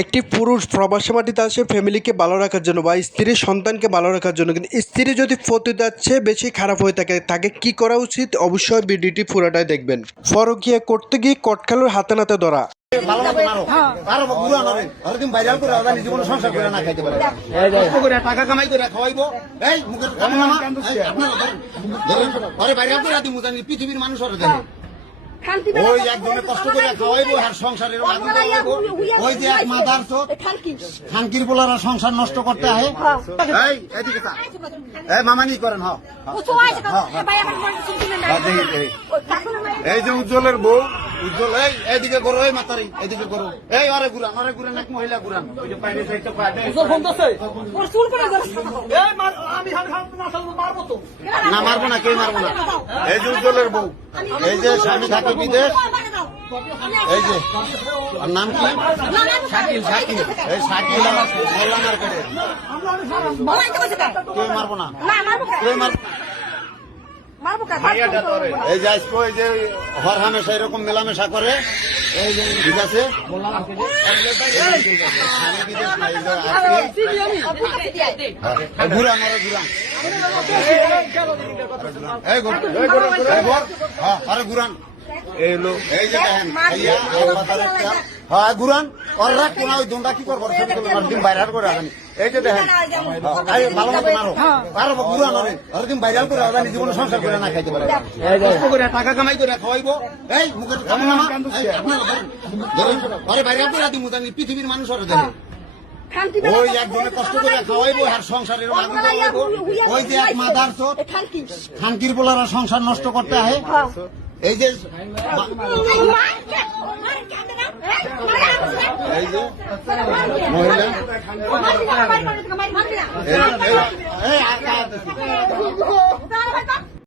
একটি পুরুষ প্রবাসী মাটিতে আসে ফ্যামিলিকে ভালো রাখার জন্য বা স্ত্রীর সন্তানকে ভালো রাখার জন্য, কিন্তু স্ত্রী যদি প্রতিদার চেয়ে বেশি খারাপ হয়ে থাকে তাকে কি করা উচিত? অবশ্যই ভিডিওটি পুরোটাই দেখবেন। পরকীয়া করতে গিয়ে কটকালুর হাতে নাতে ধরা। টাকা কামাই করে খাওয়াইবো পৃথিবীর মানুষ ওই একজনে কষ্ট করে খাওয়াইবো আর সংসারের ওই যে এক মাদার খানকির বলারা সংসার নষ্ট করতে হয়। মামানি করেন এই যে উজ্জ্বলের বউ, উজ্জ্বল এইদিকে করো, এই মাতারি এইদিকে করো, এই অরে ঘুরান এক মহিলা ঘুরান, ওই যে পাইরে না মারবো না, কেউ মারবো না। এই যে উজ্জ্বলের বউ, এই যে স্বামী থাকে বিদেশ, এই যে নাম কি শাকিল, এই শাকিল মোল্লা মার্কেটে, কেউ মারবো না, কেউ মারবো। এই যে আজকে ওই যে হর হামেশা এরকম মেলামেশা করে, এই যে ঠিক আছে ঘুরান আরে ঘুরান, এই যে দেখেন হ্যাঁ ঘুরান ওর রাখ কোন ওই দোনটা কি করবো দিন বাইরে করে আসেন। এই যে দেখেন ভালো মতো মারো আরো ঘুরান দিন বাইরে করে আসেন, জীবনে সংসার করে না খাইতে পারে, টাকা কামাই করে খাওয়াইবো। এই মুখে বাইরে করে দিই মুদানি পৃথিবীর মানুষ ওই একজনে কষ্ট করে খাওয়াইবো আর সংসারের ওই যে এক মাদার খানকির বলারা সংসার নষ্ট করতে হয়। এই যে মহিলা